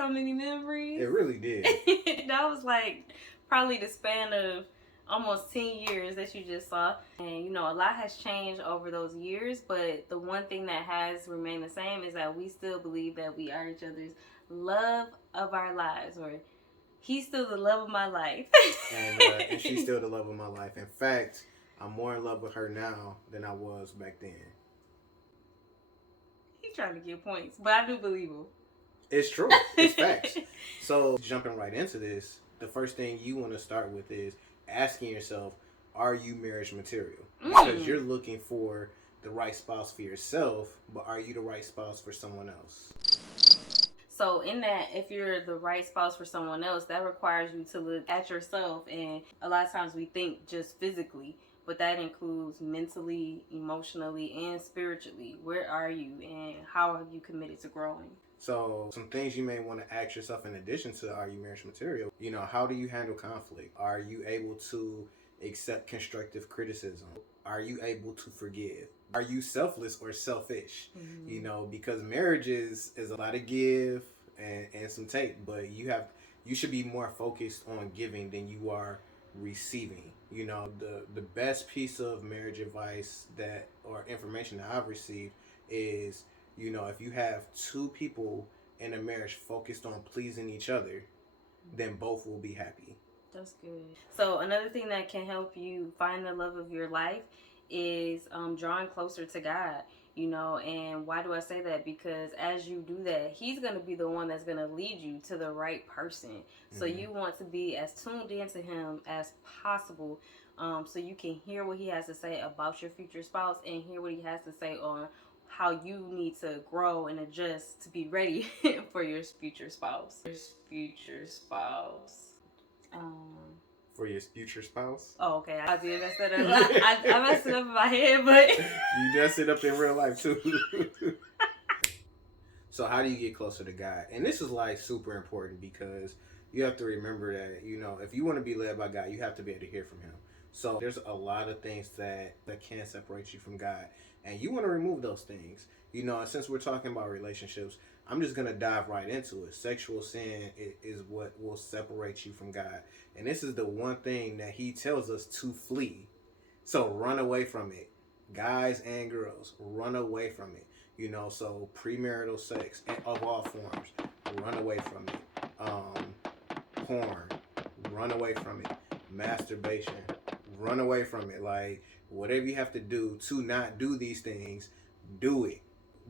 so many memories. It really did. That was like probably the span of almost 10 years that you just saw. And you know, a lot has changed over those years, but the one thing that has remained the same is that we still believe that we are each other's love of our lives, or he's still the love of my life. And she's still the love of my life. In fact, I'm more in love with her now than I was back then. He's trying to get points, but I do believe him. It's true. It's facts. So, jumping right into this, the first thing you want to start with is asking yourself, are you marriage material? Because you're looking for the right spouse for yourself, but are you the right spouse for someone else? So in that, if you're the right spouse for someone else, that requires you to look at yourself. And a lot of times we think just physically, but that includes mentally, emotionally, and spiritually. Where are you and how have you committed to growing? So some things you may want to ask yourself in addition to, are you marriage material? You know, how do you handle conflict? Are you able to accept constructive criticism? Are you able to forgive? Are you selfless or selfish? Mm-hmm. You know, because marriage is a lot of give and some take, but you should be more focused on giving than you are receiving. You know, the best piece of marriage advice or information that I've received is, you know, if you have two people in a marriage focused on pleasing each other, then both will be happy. That's good. So another thing that can help you find the love of your life is drawing closer to God, you know. And why do I say that? Because as you do that, he's going to be the one that's going to lead you to the right person. So you want to be as tuned into him as possible, so you can hear what he has to say about your future spouse and hear what he has to say on how you need to grow and adjust to be ready for your future spouse. For your future spouse? Oh, okay. I did mess that up. I messed it up in my head, but you messed it up in real life too. So how do you get closer to God? And this is like super important because you have to remember that, you know, if you want to be led by God, you have to be able to hear from him. So there's a lot of things that can separate you from God, and you want to remove those things. You know, since we're talking about relationships, I'm just going to dive right into it. Sexual sin is what will separate you from God. And this is the one thing that he tells us to flee. So run away from it. Guys and girls, run away from it. You know, so premarital sex of all forms, run away from it. Porn, run away from it. Masturbation, run away from it. Like, whatever you have to do to not do these things, do it.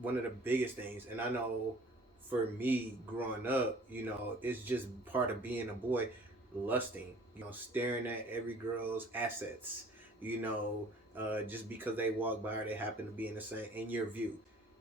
One of the biggest things, and I know for me growing up, you know, it's just part of being a boy, lusting, you know, staring at every girl's assets, you know, just because they walk by or they happen to be in your view.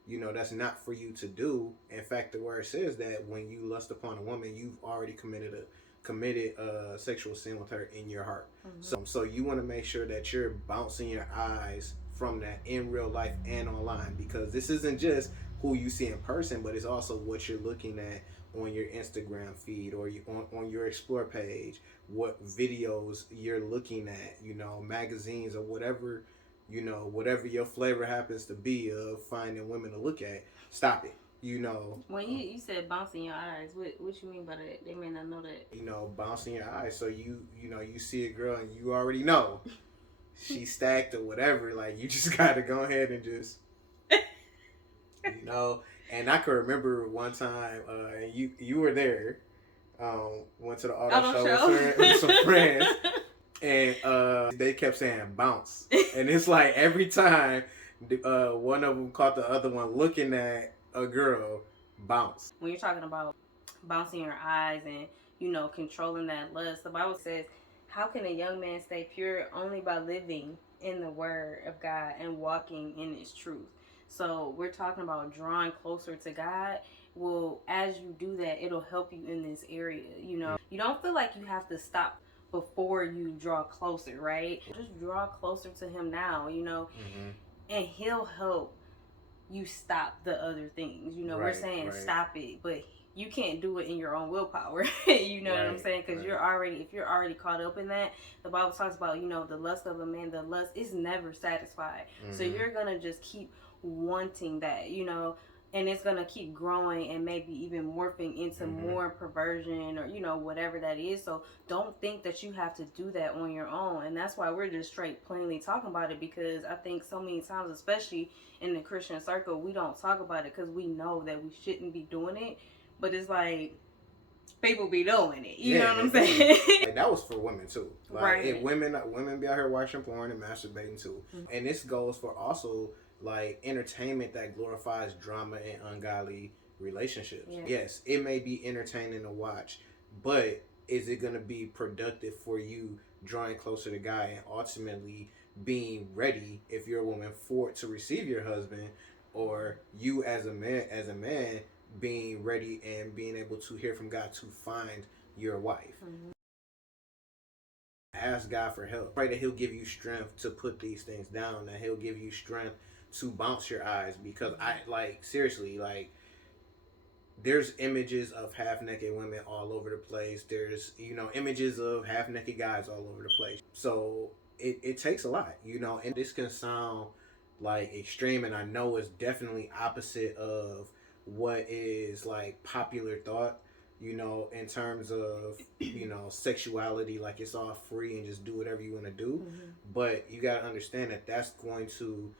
You know, that's not for you to do. In fact, the word says that when you lust upon a woman, you've already committed sexual sin with her in your heart. Mm-hmm. So you want to make sure that you're bouncing your eyes from that in real life and online, because this isn't just who you see in person, but it's also what you're looking at on your Instagram feed or on your Explore page, what videos you're looking at, you know, magazines or whatever, you know, whatever your flavor happens to be of finding women to look at. Stop it. You know, when you said bouncing your eyes, what you mean by that? They may not know that. You know, bouncing your eyes. So you know, you see a girl and you already know she's stacked or whatever. Like, you just got to go ahead and just, you know. And I can remember one time, you were there. Went to the auto show with some friends, and they kept saying bounce, and it's like every time one of them caught the other one looking at a girl, bounce. When you're talking about bouncing your eyes and, you know, controlling that lust, the Bible says, how can a young man stay pure? Only by living in the word of God and walking in his truth. So we're talking about drawing closer to God. Well, as you do that, it'll help you in this area. You know, you don't feel like you have to stop before you draw closer, right? Just draw closer to him now, you know, and he'll help you stop the other things. You know, we're saying stop it, but you can't do it in your own willpower. You know what I'm saying? Because if you're already caught up in that, the Bible talks about, you know, the lust of a man, the lust is never satisfied. So you're gonna just keep wanting that, you know. and it's gonna keep growing and maybe even morphing into more perversion or whatever that is. So don't think that you have to do that on your own, and that's why we're just straight plainly talking about it, because I think so many times, especially in the Christian circle, we don't talk about it because we know that we shouldn't be doing it, but it's like people be doing it. You know what I'm saying? Like, that was for women too. Like, right. Women be out here watching porn and masturbating too. And this goes for also like entertainment that glorifies drama and ungodly relationships. Yeah. Yes, it may be entertaining to watch, but is it going to be productive for you drawing closer to God and ultimately being ready, if you're a woman, for to receive your husband, or you as a man being ready and being able to hear from God to find your wife. Ask God for help. Pray that He'll give you strength to put these things down, that He'll give you strength to bounce your eyes, because I like, seriously, like, there's images of half naked women all over the place. There's, images of half naked guys all over the place. So it takes a lot, and this can sound like extreme, and I know it's definitely opposite of what is like popular thought, in terms of, sexuality, like it's all free and just do whatever you want to do. But you got to understand that that's going to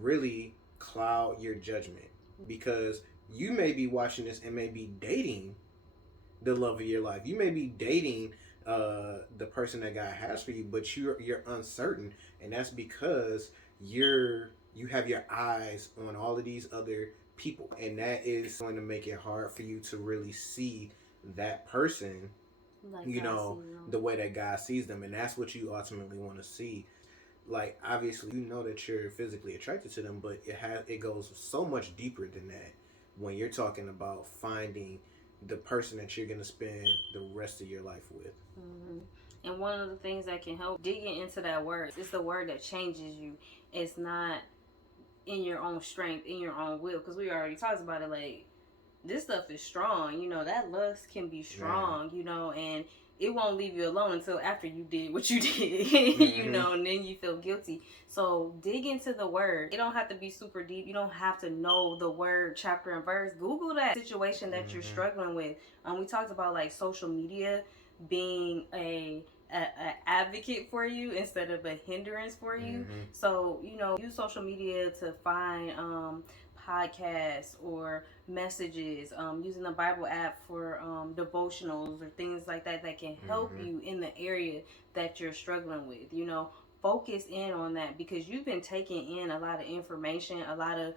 really cloud your judgment, because you may be watching this and may be dating the love of your life. You may be dating the person that God has for you, but you're uncertain, and that's because you have your eyes on all of these other people, and that is going to make it hard for you to really see that person, Like the way that God sees them, and that's what you ultimately want to see. Like, obviously, that you're physically attracted to them, but it goes so much deeper than that when you're talking about finding the person that you're going to spend the rest of your life with. And one of the things that can help digging into that word, it's the word that changes you. It's not in your own strength, in your own will, because we already talked about it. Like, this stuff is strong, that lust can be strong, and it won't leave you alone until after you did what you did, and then you feel guilty. So dig into the word. It don't have to be super deep. You don't have to know the word chapter and verse. Google that situation that you're struggling with. We talked about like social media being a advocate for you instead of a hindrance for you. So use social media to find podcasts or messages, using the Bible app for devotionals or things like that can help you in the area that you're struggling with. Focus in on that, because you've been taking in a lot of information, a lot of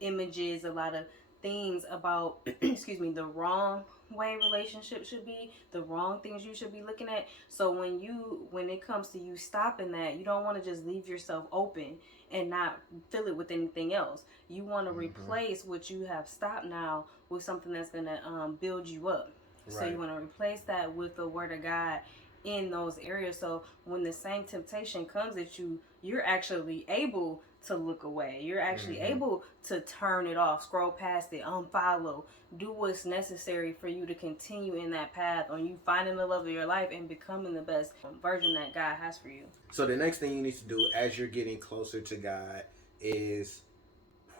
images, a lot of things about excuse me, the wrong way relationships should be, the wrong things you should be looking at. So when it comes to you stopping that, you don't want to just leave yourself open and not fill it with anything else. You want to replace what you have stopped now with something that's going to build you up. Right. So you want to replace that with the word of God in those areas. So when the same temptation comes at you, you're actually able to look away. You're actually able to turn it off, scroll past it, unfollow, do what's necessary for you to continue in that path on you finding the love of your life and becoming the best version that God has for you. So the next thing you need to do as you're getting closer to God is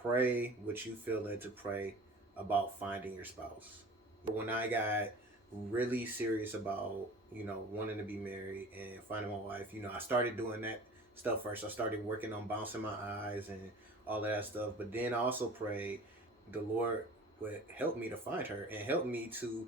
pray what you feel led to pray about finding your spouse. When I got really serious about, wanting to be married and finding my wife, I started doing that stuff first. I started working on bouncing my eyes and all of that stuff. But then I also prayed the Lord would help me to find her and help me to,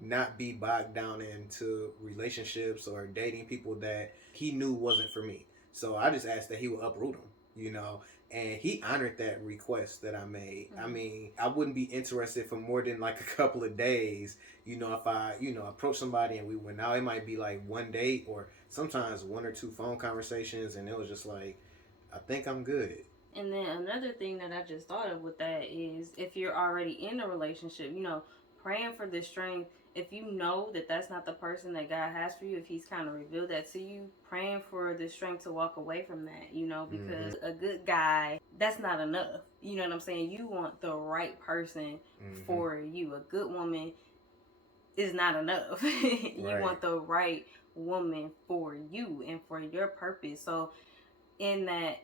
not be bogged down into relationships or dating people that He knew wasn't for me. So I just asked that He would uproot them, and He honored that request that I made. I mean, I wouldn't be interested for more than like a couple of days, if I, approach somebody and we went out. It might be like one date or sometimes one or two phone conversations, and it was just like, I think I'm good. And then another thing that I just thought of with that is, if you're already in a relationship, praying for the strength. If you know that that's not the person that God has for you, if He's kind of revealed that to you, praying for the strength to walk away from that, because a good guy, that's not enough. You know what I'm saying? You want the right person for you. A good woman is not enough. You want the right woman for you and for your purpose. So in that,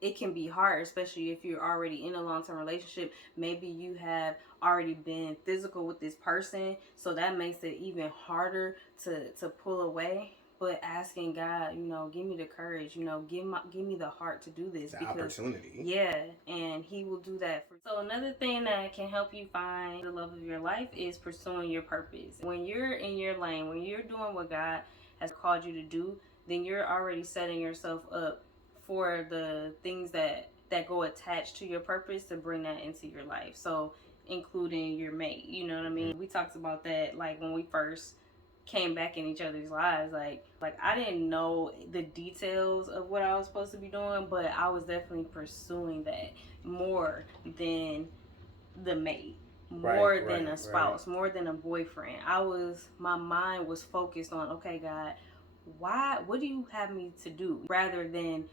it can be hard, especially if you're already in a long-term relationship. Maybe you have already been physical with this person, so that makes it even harder to pull away. But asking God, give me the courage, give me the heart to do this, The because opportunity. yeah, and He will do that for you. So another thing that can help you find the love of your life is pursuing your purpose. When you're in your lane, when you're doing what God has called you to do, then you're already setting yourself up for the things that go attached to your purpose to bring that into your life. So including your mate, you know what I mean? We talked about that like when we first came back in each other's lives. Like I didn't know the details of what I was supposed to be doing, but I was definitely pursuing that more than the mate, Right, more than right, a right. spouse, more than a boyfriend. My mind was focused on, okay, God, what do you have me to do, rather than,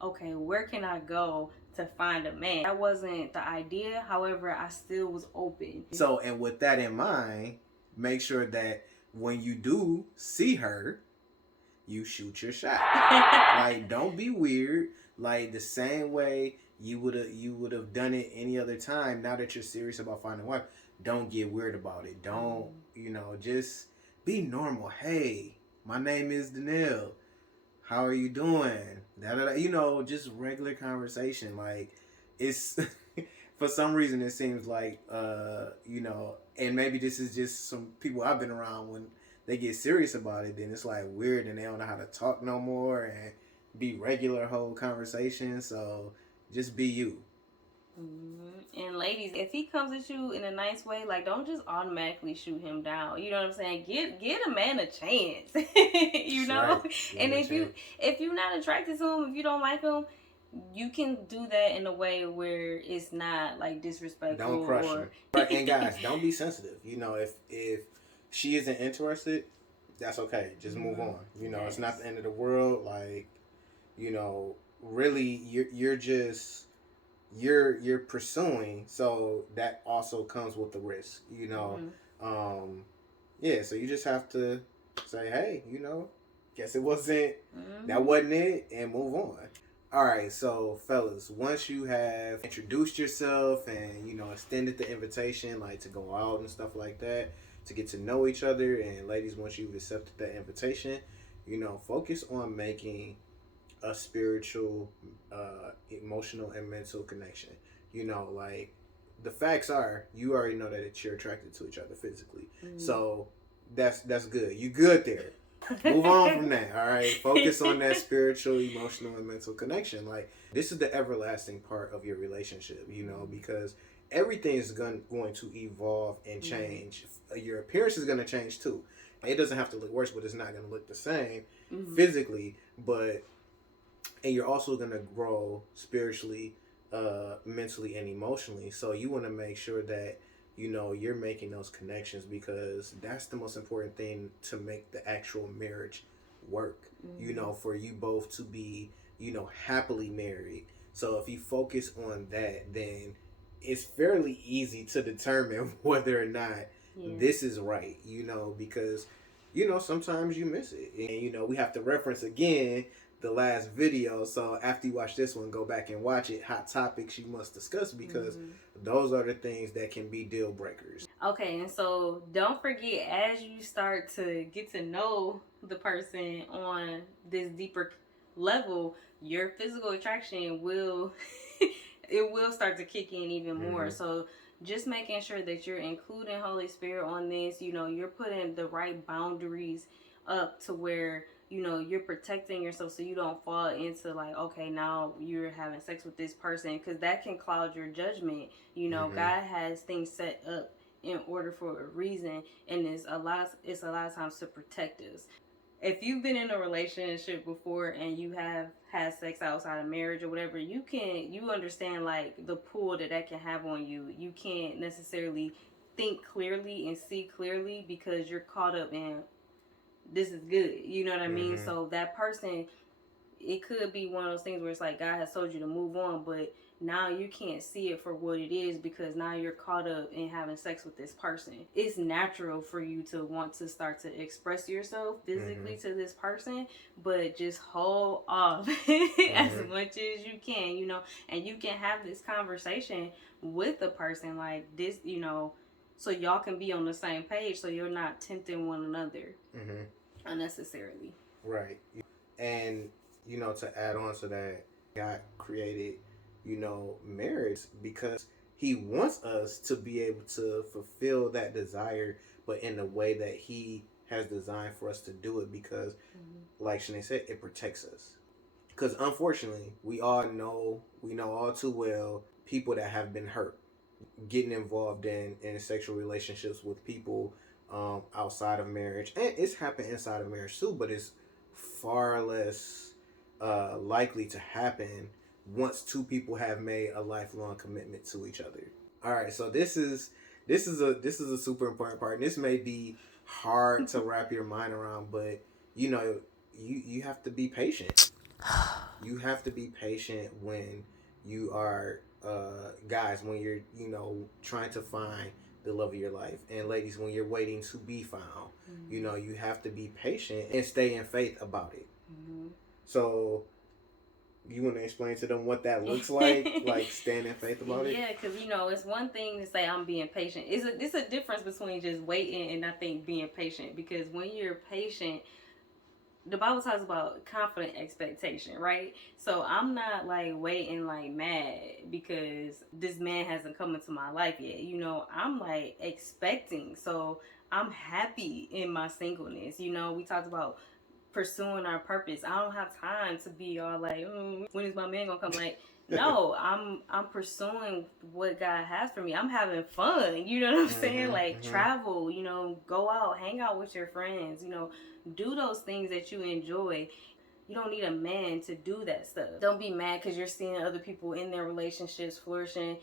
okay, where can I go to find a man? That wasn't the idea. However, I still was open. So, and with that in mind, make sure that when you do see her, you shoot your shot. Like, don't be weird. Like the same way you would have done it any other time. Now that you're serious about finding a wife, don't get weird about it. Don't just be normal. Hey, my name is Danelle. How are you doing? Da, da, da. Just regular conversation. Like it's for some reason it seems like and maybe this is just some people I've been around, when they get serious about it, then it's like weird and they don't know how to talk no more and be regular whole conversation. So just be you. And ladies, if he comes at you in a nice way, like, don't just automatically shoot him down. You know what I'm saying? Get a man a chance. you That's know. right. Give And him a chance. if you're not attracted to him, if you don't like him, you can do that in a way where it's not like disrespectful Don't crush or him. Right, and guys, don't be sensitive. If she isn't interested, that's okay. Just move on. It's not the end of the world. Like, really, you're just you're pursuing, so that also comes with the risk. Yeah. So you just have to say, hey, guess it wasn't. That wasn't it, and move on. All right, so fellas, once you have introduced yourself and extended the invitation, like to go out and stuff like that, to get to know each other, and ladies, once you've accepted that invitation, focus on making a spiritual, emotional, and mental connection. Like the facts are, you already know that you're attracted to each other physically, so that's good. You good there. Move on from that. All right, focus on that spiritual, emotional, and mental connection. Like this is the everlasting part of your relationship. Because everything is going to evolve and change. Your appearance is going to change too. It doesn't have to look worse, but it's not going to look the same physically. And you're also going to grow spiritually, mentally, and emotionally. So you want to make sure that you're making those connections, because that's the most important thing to make the actual marriage work. For you both to be happily married. So if you focus on that, then it's fairly easy to determine whether or not this is right. Because sometimes you miss it, and we have to reference again the last video. So after you watch this one, go back and watch it. Hot topics you must discuss, because those are the things that can be deal breakers. Okay, and so don't forget, as you start to get to know the person on this deeper level, your physical attraction will it will start to kick in even more. So just making sure that you're including Holy Spirit on this, you're putting the right boundaries up to where you're protecting yourself, so you don't fall into like, okay, now you're having sex with this person, because that can cloud your judgment. God has things set up in order for a reason, and it's a lot of times to protect us. If you've been in a relationship before and you have had sex outside of marriage or whatever, you understand like the pull that can have on you. You can't necessarily think clearly and see clearly because you're caught up in, this is good, you know what I mean? So that person, it could be one of those things where it's like God has told you to move on, but now you can't see it for what it is because now you're caught up in having sex with this person. It's natural for you to want to start to express yourself physically to this person, but just hold off as much as you can, you know, and you can have this conversation with the person like this, you know, so y'all can be on the same page so you're not tempting one another unnecessarily. Right. And, you know, to add on to that, God created, you know, marriage because he wants us to be able to fulfill that desire, but in the way that he has designed for us to do it because, like Shanae said, it protects us. Because unfortunately, we know all too well people that have been hurt getting involved in sexual relationships with people outside of marriage, and it's happened inside of marriage too, but it's far less likely to happen once two people have made a lifelong commitment to each other. All right, so this is a super important part, and this may be hard to wrap your mind around, but you know, you have to be patient. You have to be patient when you are guys, when you're, you know, trying to find the love of your life, and ladies, when you're waiting to be found. You know, you have to be patient and stay in faith about it. So you want to explain to them what that looks like staying in faith about it? Yeah, because, you know, it's one thing to say I'm being patient. It's a difference between just waiting and I think being patient, because when you're patient, the Bible talks about confident expectation, right? So I'm not like waiting like mad because this man hasn't come into my life yet. You know, I'm like expecting. So I'm happy in my singleness. You know, we talked about pursuing our purpose. I don't have time to be all like, when is my man gonna come? Like, no, I'm pursuing what God has for me. I'm having fun. You know what I'm saying? Like travel, you know, go out, hang out with your friends, you know, do those things that you enjoy. You don't need a man to do that stuff. Don't be mad because you're seeing other people in their relationships flourishing,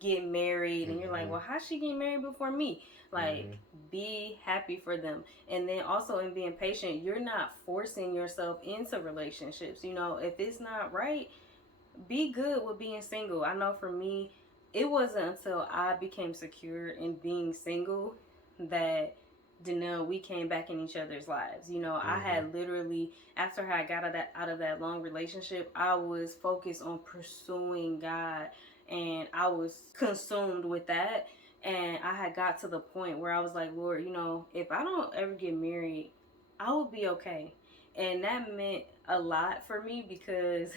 get married, and you're like, well, how's she getting married before me? Like, be happy for them. And then also in being patient, you're not forcing yourself into relationships. You know, if it's not right, be good with being single. I know for me, it wasn't until I became secure in being single that Danelle, we came back in each other's lives. You know, I had literally, after I got out of that long relationship, I was focused on pursuing God, and I was consumed with that. And I had got to the point where I was like, Lord, you know, if I don't ever get married, I will be okay. And that meant a lot for me because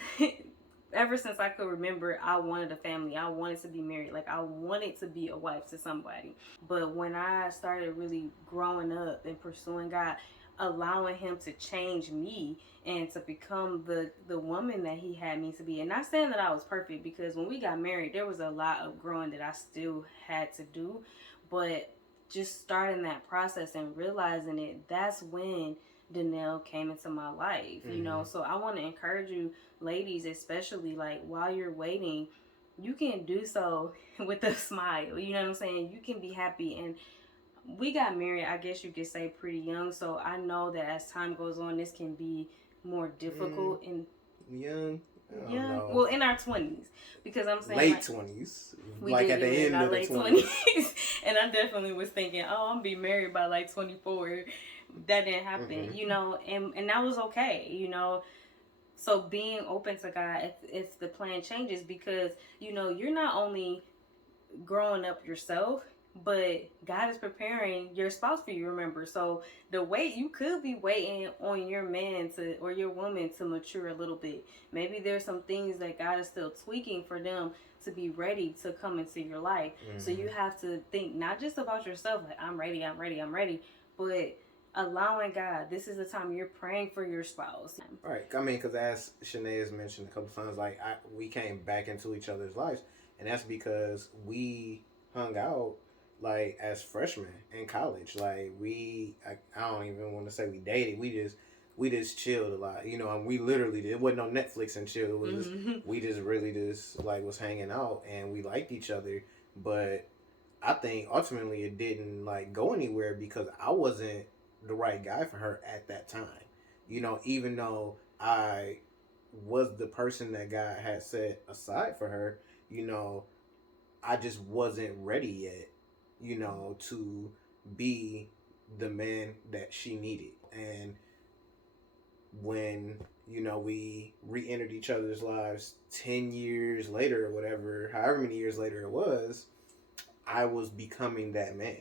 ever since I could remember, I wanted a family. I wanted to be married. Like, I wanted to be a wife to somebody. But when I started really growing up and pursuing God, allowing him to change me and to become the woman that he had me to be. And not saying that I was perfect, because when we got married, there was a lot of growing that I still had to do. But just starting that process and realizing it, that's when Danelle came into my life, you know. So I want to encourage you, ladies, especially, like, while you're waiting, you can do so with a smile. You know what I'm saying? You can be happy. And we got married, I guess you could say, pretty young. So I know that as time goes on, this can be more difficult. And young. I don't young, know. well, in our 20s, because I'm saying late like, 20s, we like did at the in end our of the late 20s. 20s. And I definitely was thinking, oh, I'm gonna be married by like 24. That didn't happen, you know, and that was okay, you know. So being open to God if the plan changes, because, you know, you're not only growing up yourself, but God is preparing your spouse for you, remember. So the wait, you could be waiting on your man to, or your woman to mature a little bit. Maybe there's some things that God is still tweaking for them to be ready to come into your life. So you have to think not just about yourself, like, I'm ready, but allowing God, this is the time you're praying for your spouse. Right. I mean, because as Shanae has mentioned a couple times, like, we came back into each other's lives, and that's because we hung out like as freshmen in college. Like, I don't even want to say we dated. We just chilled a lot, you know. And we literally did. It wasn't no Netflix and chill. It was we just really just like was hanging out, and we liked each other. But I think ultimately it didn't like go anywhere because I wasn't the right guy for her at that time. You know, even though I was the person that God had set aside for her, you know, I just wasn't ready yet, you know, to be the man that she needed. And when, you know, we re-entered each other's lives 10 years later or whatever, however many years later it was, I was becoming that man,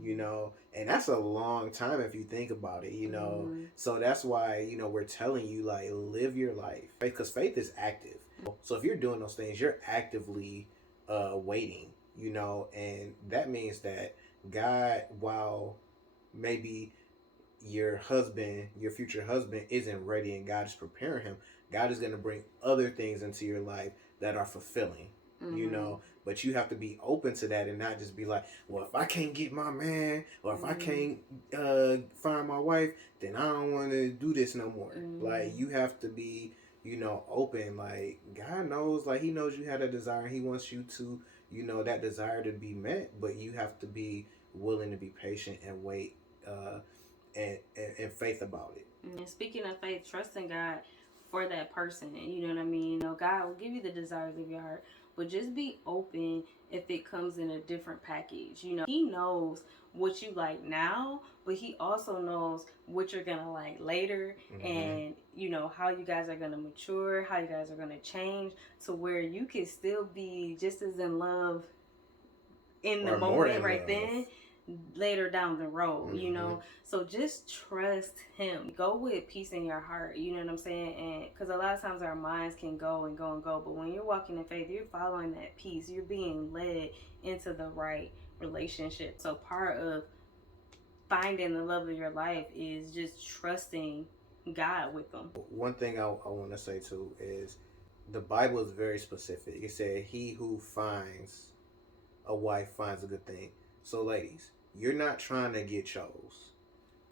you know, and that's a long time if you think about it, you know. So that's why, you know, we're telling you, like, live your life, because faith is active. So if you're doing those things, you're actively waiting, you know, and that means that God, while maybe your husband, your future husband, isn't ready and God is preparing him, God is going to bring other things into your life that are fulfilling, you know. But you have to be open to that and not just be like, well, if I can't get my man, or if I can't find my wife, then I don't want to do this no more. Like, you have to be, you know, open. Like, God knows, like, he knows you had a desire, he wants you to, you know, that desire to be met, but you have to be willing to be patient and wait and faith about it. And speaking of faith, trusting God for that person, you know what I mean? You know, God will give you the desires of your heart, but just be open if it comes in a different package. You know, he knows what you like now, but he also knows what you're gonna like later, and you know how you guys are gonna mature, how you guys are gonna change to where you can still be just as in love in the moment right then later down the road, you know. So just trust him, go with peace in your heart, you know what I'm saying? And because a lot of times our minds can go and go and go, but when you're walking in faith, you're following that peace, you're being led into the right relationship. So part of finding the love of your life is just trusting God with them. One thing I want to say too is the Bible is very specific. It said, he who finds a wife finds a good thing. So ladies, you're not trying to get chose.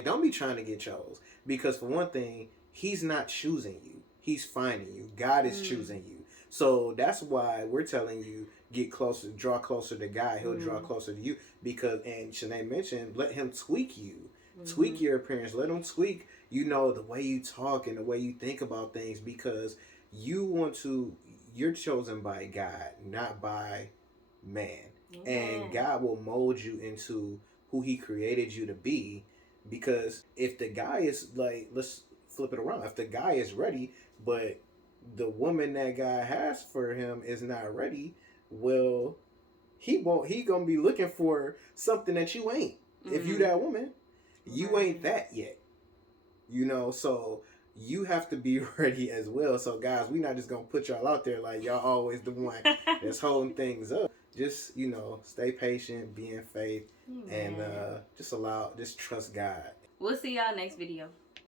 Don't be trying to get chose, because for one thing, he's not choosing you, he's finding you. God is choosing you. So that's why we're telling you, get closer, draw closer to God, he'll draw closer to you. Because, and Shanae mentioned, let him tweak you, tweak your appearance, let him tweak, you know, the way you talk and the way you think about things, because you're chosen by God, not by man. And God will mold you into who he created you to be. Because if the guy is like, let's flip it around, if the guy is ready but the woman that God has for him is not ready, well, he gonna be looking for something that you ain't. If you that woman, you ain't that yet, you know. So you have to be ready as well. So guys, we not just gonna put y'all out there like y'all always the one that's holding things up. Just, you know, stay patient, be in faith, and just trust God. We'll see y'all next video.